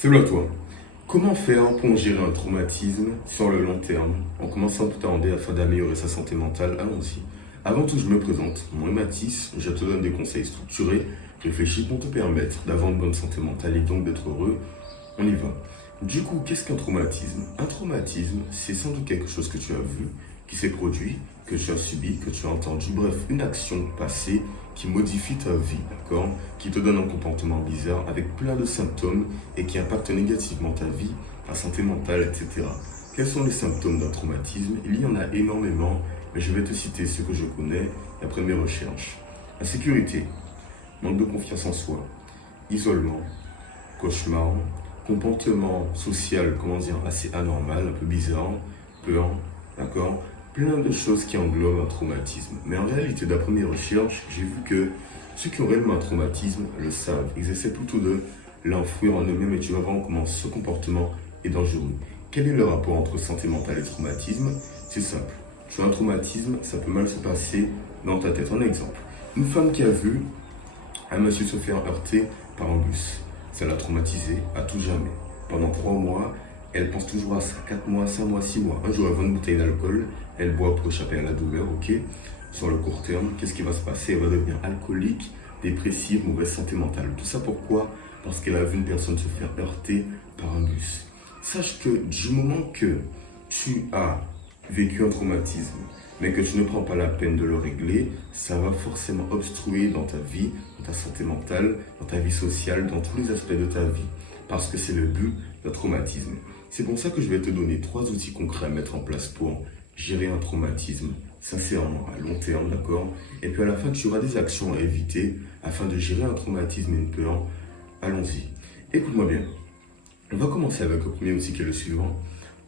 Salut à toi. Comment faire pour gérer un traumatisme sur le long terme en commençant tout à afin d'améliorer sa santé mentale? Allons-y. Avant tout, je me présente. Mon nom est Mathis. Je te donne des conseils structurés, réfléchis pour te permettre d'avoir une bonne santé mentale et donc d'être heureux. On y va. Du coup, qu'est-ce qu'un traumatisme? Un traumatisme, c'est sans doute quelque chose que tu as vu, qui s'est produit, que tu as subi, que tu as entendu. Bref, une action passée qui modifie ta vie, d'accord? Qui te donne un comportement bizarre avec plein de symptômes et qui impacte négativement ta vie, ta santé mentale, etc. Quels sont les symptômes d'un traumatisme? Il y en a énormément, mais je vais te citer ceux que je connais d'après mes recherches. Insécurité, manque de confiance en soi, isolement, cauchemar, comportement social, assez anormal, un peu bizarre, peur, d'accord? Plein de choses qui englobent un traumatisme. Mais en réalité, d'après mes recherches, j'ai vu que ceux qui ont réellement un traumatisme le savent. Ils essaient plutôt de l'enfouir en eux-mêmes et tu vas voir comment ce comportement est dangereux. Quel est le rapport entre santé mentale et traumatisme? C'est simple. Tu as un traumatisme, ça peut mal se passer dans ta tête. Un exemple. Une femme qui a vu un monsieur se faire heurter par un bus. Ça l'a traumatisée à tout jamais. Pendant 3 mois, elle pense toujours à ça. 4 mois, 5 mois, 6 mois. Un jour, elle vend une bouteille d'alcool. Elle boit pour échapper à la douleur, ok? Sur le court terme, qu'est-ce qui va se passer? Elle va devenir alcoolique, dépressive, mauvaise santé mentale. Tout ça pourquoi? Parce qu'elle a vu une personne se faire heurter par un bus. Sache que du moment que tu as vécu un traumatisme, mais que tu ne prends pas la peine de le régler, ça va forcément obstruer dans ta vie, dans ta santé mentale, dans ta vie sociale, dans tous les aspects de ta vie. Parce que c'est le but d'un traumatisme. C'est pour ça que je vais te donner 3 outils concrets à mettre en place pour gérer un traumatisme, sincèrement, à long terme, d'accord? Et puis à la fin, tu auras des actions à éviter afin de gérer un traumatisme et une peur. Allons-y. Écoute-moi bien. On va commencer avec le premier outil qui est le suivant.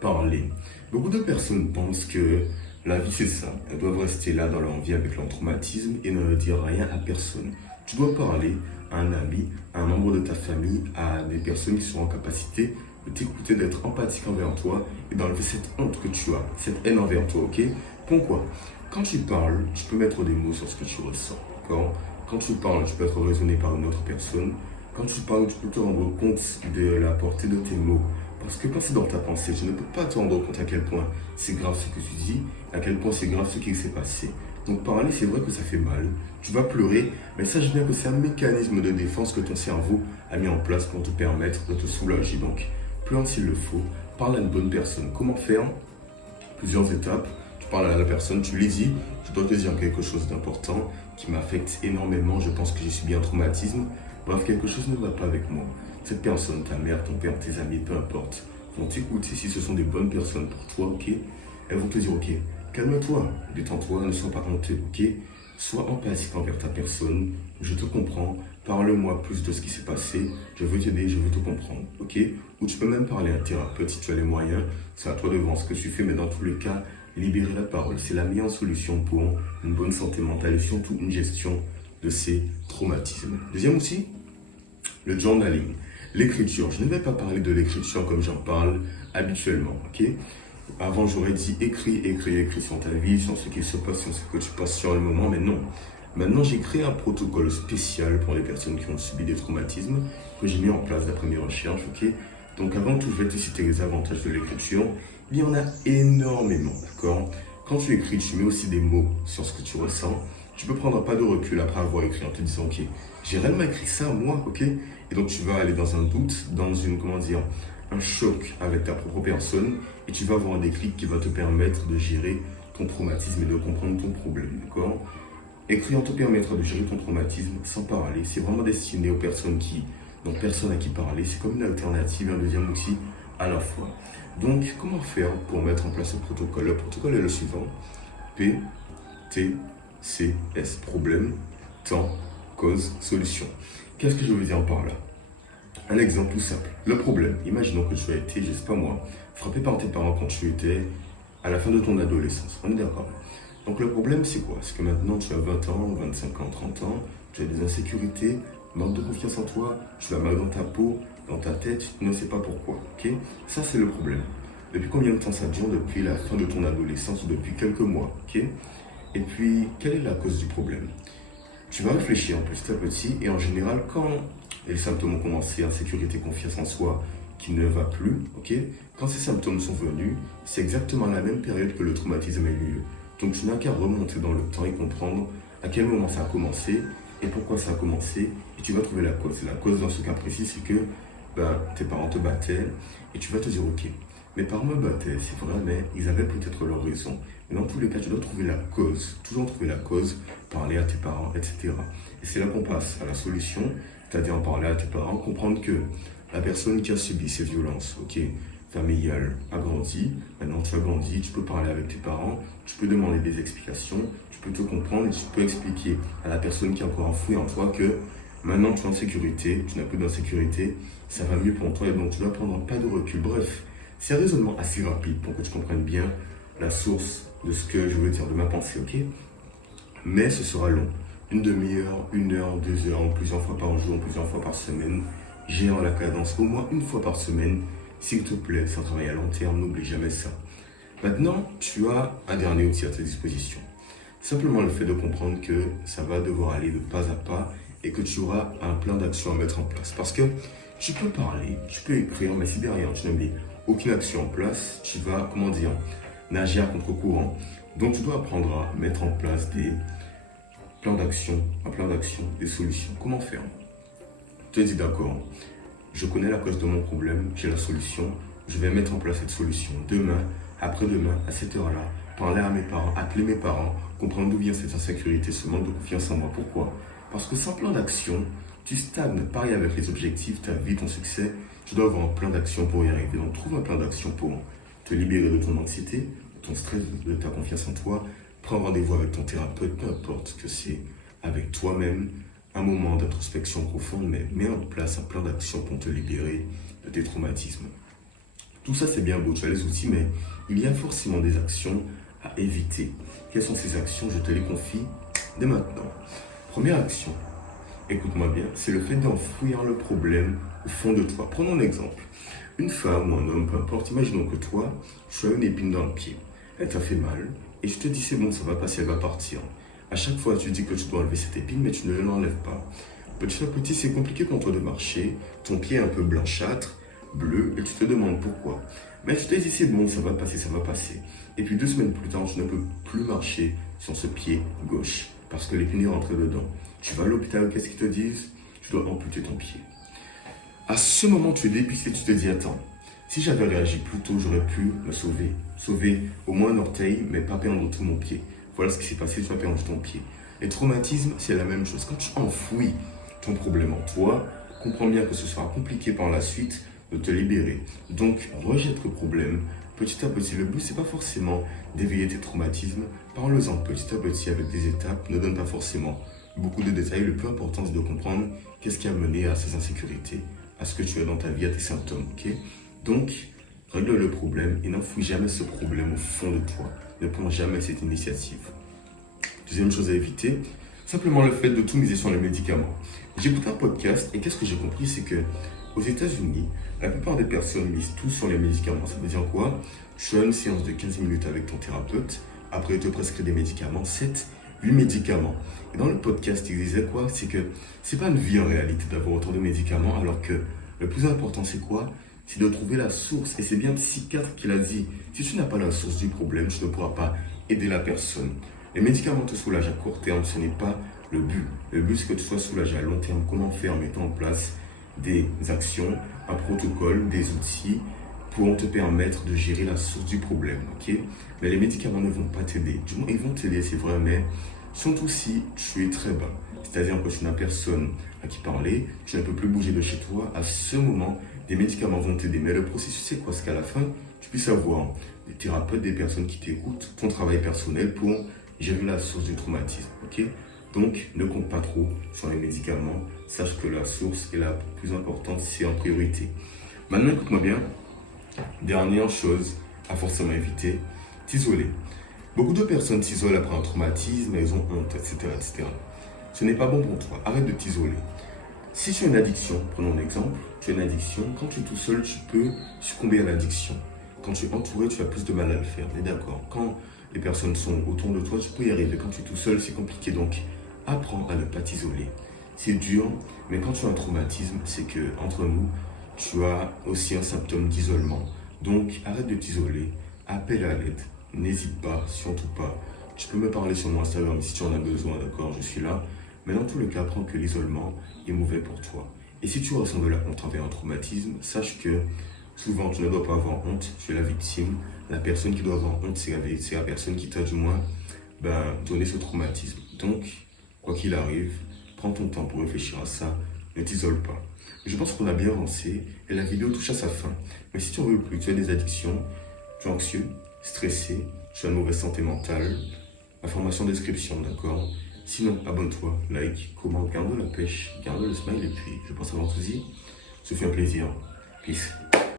Parler. Beaucoup de personnes pensent que la vie c'est ça. Elles doivent rester là dans leur vie avec leur traumatisme et ne dire rien à personne. Tu dois parler à un ami, à un membre de ta famille, à des personnes qui sont en capacité de t'écouter, d'être empathique envers toi et d'enlever cette honte que tu as, cette haine envers toi, ok? Pourquoi? Quand tu parles, tu peux mettre des mots sur ce que tu ressens, d'accord? Quand tu parles, tu peux être raisonné par une autre personne. Quand tu parles, tu peux te rendre compte de la portée de tes mots. Parce que quand c'est dans ta pensée, tu ne peux pas te rendre compte à quel point c'est grave ce que tu dis, à quel point c'est grave ce qui s'est passé. Donc parler, c'est vrai que ça fait mal, tu vas pleurer, mais sache bien que c'est un mécanisme de défense que ton cerveau a mis en place pour te permettre de te soulager. Donc, pleure s'il le faut, parle à une bonne personne. Comment faire? Plusieurs étapes. Tu parles à la personne, tu lui dis, je dois te dire quelque chose d'important qui m'affecte énormément, je pense que j'ai subi un traumatisme. Bref, quelque chose ne va pas avec moi. Cette personne, ta mère, ton père, tes amis, peu importe, vont t'écouter si ce sont des bonnes personnes pour toi, ok? Elles vont te dire, ok, calme-toi, détends-toi, ne sois pas honteux, ok? Sois empathique envers ta personne, je te comprends, parle-moi plus de ce qui s'est passé, je veux t'aider, je veux te comprendre, ok? Ou tu peux même parler à un thérapeute si tu as les moyens, c'est à toi de voir ce que tu fais, mais dans tous les cas, libérer la parole, c'est la meilleure solution pour une bonne santé mentale et surtout une gestion de ces traumatismes. Deuxième outil, le journaling, l'écriture. Je ne vais pas parler de l'écriture comme j'en parle habituellement, ok? Avant, j'aurais dit écris sur ta vie, sur ce qui se passe, sur ce que tu passes sur le moment, mais non. Maintenant, j'ai créé un protocole spécial pour les personnes qui ont subi des traumatismes que j'ai mis en place d'après mes recherches, ok? Donc avant tout, je vais te citer les avantages de l'écriture. Il y en a énormément, d'accord? Quand tu écris, tu mets aussi des mots sur ce que tu ressens. Tu peux prendre un pas de recul après avoir écrit en te disant, ok, j'ai réellement écrit ça moi, ok? Et donc tu vas aller dans un doute, dans un choc avec ta propre personne et tu vas avoir un déclic qui va te permettre de gérer ton traumatisme et de comprendre ton problème, d'accord? Écrire te permettra de gérer ton traumatisme sans parler. C'est vraiment destiné aux personnes qui n'ont personne à qui parler. C'est comme une alternative, un deuxième outil à la fois. Donc, comment faire pour mettre en place ce protocole? Le protocole est le suivant. P, T, C, S. Problème, temps, cause, solution. Qu'est-ce que je veux dire par là? Un exemple tout simple. Le problème. Imaginons que tu as été, je sais pas moi, frappé par tes parents quand tu étais à la fin de ton adolescence. On est d'accord. Donc le problème c'est quoi? C'est que maintenant tu as 20 ans, 25 ans, 30 ans, tu as des insécurités, manque de confiance en toi, tu vas mal dans ta peau, dans ta tête, tu ne sais pas pourquoi, ok? Ça c'est le problème. Depuis combien de temps ça dure? Depuis la fin de ton adolescence ou depuis quelques mois, ok? Et puis, quelle est la cause du problème? Tu vas réfléchir petit à petit et en général, quand et les symptômes ont commencé, insécurité, confiance en soi qui ne va plus, ok? Quand ces symptômes sont venus, c'est exactement la même période que le traumatisme a eu lieu. Donc tu n'as qu'à remonter dans le temps et comprendre à quel moment ça a commencé et pourquoi ça a commencé, et tu vas trouver la cause. Et la cause dans ce cas précis, c'est que tes parents te battaient, et tu vas te dire, ok, mes parents me battaient, c'est vrai, mais ils avaient peut-être leur raison. Mais dans tous les cas, tu dois trouver la cause, toujours trouver la cause, parler à tes parents, etc. Et c'est là qu'on passe à la solution, c'est-à-dire en parler à tes parents, comprendre que la personne qui a subi ces violences, ok, familiales, a grandi. Maintenant, tu as grandi, tu peux parler avec tes parents, tu peux demander des explications, tu peux te comprendre et tu peux expliquer à la personne qui est encore enfouie en toi que maintenant tu es en sécurité, tu n'as plus d'insécurité, ça va mieux pour toi et donc tu dois prendre un pas de recul. Bref, c'est un raisonnement assez rapide pour que tu comprennes bien la source de ce que je veux dire, de ma pensée, ok? Mais ce sera long. Une demi-heure, 1 heure, 2 heures, plusieurs fois par jour, plusieurs fois par semaine. Gère la cadence au moins 1 fois par semaine. S'il te plaît, c'est un travail à long terme, n'oublie jamais ça. Maintenant, tu as un dernier outil à ta disposition. Simplement le fait de comprendre que ça va devoir aller de pas à pas et que tu auras un plan d'action à mettre en place. Parce que tu peux parler, tu peux écrire, mais si derrière tu n'as mis aucune action en place, tu vas, nager à contre-courant. Donc tu dois apprendre à mettre en place des plans d'action, un plan d'action, des solutions. Comment faire? Tu te dis d'accord, je connais la cause de mon problème, j'ai la solution, je vais mettre en place cette solution. Demain, après-demain, à cette heure-là, parler à mes parents, appeler mes parents, comprendre d'où vient cette insécurité, ce manque de confiance en moi. Pourquoi? Parce que sans plan d'action, tu stagnes. Pareil avec les objectifs, ta vie, ton succès, tu dois avoir un plan d'action pour y arriver. Donc trouve un plan d'action pour te libérer de ton anxiété, de ton stress, de ta confiance en toi. Prends rendez-vous avec ton thérapeute, peu importe que c'est avec toi-même, un moment d'introspection profonde, mais mets en place un plan d'action pour te libérer de tes traumatismes. Tout ça, c'est bien beau, tu as les outils, mais il y a forcément des actions à éviter. Quelles sont ces actions? Je te les confie dès maintenant. Première action, écoute-moi bien, c'est le fait d'enfouir le problème au fond de toi. Prenons un exemple. Une femme ou un homme, peu importe, imaginons que toi, tu as une épine dans le pied. Elle t'a fait mal, et je te dis c'est bon, ça va passer, elle va partir. À chaque fois, tu dis que tu dois enlever cette épine, mais tu ne l'enlèves pas. Petit à petit, c'est compliqué pour toi de marcher, ton pied est un peu blanchâtre, bleu, et tu te demandes pourquoi. Mais je te dis c'est bon, ça va passer, ça va passer. Et puis 2 semaines plus tard, tu ne peux plus marcher sur ce pied gauche, parce que l'épine est rentrée dedans. Tu vas à l'hôpital, qu'est-ce qu'ils te disent? Tu dois amputer ton pied. À ce moment, tu es dépisté, tu te dis, attends, si j'avais réagi plus tôt, j'aurais pu me sauver. Sauver au moins un orteil, mais pas perdre tout mon pied. Voilà ce qui s'est passé, tu as perdu ton pied. Les traumatismes, c'est la même chose. Quand tu enfouis ton problème en toi, comprends bien que ce sera compliqué par la suite de te libérer. Donc, rejette le problème petit à petit. Le but, c'est pas forcément d'éveiller tes traumatismes. Parle-en petit à petit avec des étapes. Ne donne pas forcément beaucoup de détails. Le plus important, c'est de comprendre qu'est-ce qui a mené à ces insécurités, à ce que tu as dans ta vie, à tes symptômes. Ok? Donc, règle le problème et n'enfouis jamais ce problème au fond de toi. Ne prends jamais cette initiative. Deuxième chose à éviter, simplement le fait de tout miser sur les médicaments. J'ai écouté un podcast et qu'est-ce que j'ai compris, c'est que aux États-Unis, la plupart des personnes misent tout sur les médicaments. Ça veut dire quoi? Tu as une séance de 15 minutes avec ton thérapeute, après il te prescrit des médicaments, 7, 8 médicaments. Et dans le podcast, il disait quoi? C'est que c'est pas une vie en réalité d'avoir autant de médicaments, alors que le plus important c'est quoi? C'est de trouver la source. Et c'est bien le psychiatre qui l'a dit. Si tu n'as pas la source du problème, tu ne pourras pas aider la personne. Les médicaments te soulagent à court terme, ce n'est pas le but. Le but, c'est que tu sois soulagé à long terme. Comment faire? En mettant en place des actions, un protocole, des outils pour te permettre de gérer la source du problème. Okay? Mais les médicaments ne vont pas t'aider. Du moins, ils vont t'aider, c'est vrai, mais surtout si tu es très bas. C'est-à-dire que tu n'as personne à qui parler, tu ne peux plus bouger de chez toi. À ce moment, des médicaments vont t'aider. Mais le processus, c'est quoi? C'est qu'à la fin, tu puisses avoir des thérapeutes, des personnes qui t'écoutent, ton travail personnel pour gérer la source du traumatisme. Okay? Donc, ne compte pas trop sur les médicaments. Sache que la source est la plus importante, c'est en priorité. Maintenant, écoute-moi bien. Dernière chose à forcément éviter, t'isoler. Beaucoup de personnes s'isolent après un traumatisme, elles ont honte, etc., etc. Ce n'est pas bon pour toi. Arrête de t'isoler. Si tu as une addiction, prenons un exemple, tu as une addiction, quand tu es tout seul, tu peux succomber à l'addiction. Quand tu es entouré, tu as plus de mal à le faire. Mais d'accord, quand les personnes sont autour de toi, tu peux y arriver. Quand tu es tout seul, c'est compliqué. Donc, apprends à ne pas t'isoler. C'est dur, mais quand tu as un traumatisme, c'est que entre nous, tu as aussi un symptôme d'isolement. Donc arrête de t'isoler, appelle à l'aide, n'hésite pas, surtout pas. Tu peux me parler sur mon Instagram si tu en as besoin, d'accord, je suis là. Mais dans tous les cas, apprends que l'isolement est mauvais pour toi. Et si tu ressens de la honte envers un traumatisme, sache que souvent tu ne dois pas avoir honte, tu es la victime. La personne qui doit avoir honte, c'est la personne qui t'a du moins donné ce traumatisme. Donc, quoi qu'il arrive, prends ton temps pour réfléchir à ça, ne t'isole pas. Je pense qu'on a bien avancé et la vidéo touche à sa fin. Mais si tu en veux plus, tu as des addictions, tu es anxieux, stressé, tu as une mauvaise santé mentale, information en description, d'accord? Sinon, abonne-toi, like, commente, garde la pêche, garde le smile et puis je pense à l'enthousiasme. Ce fut un plaisir. Peace.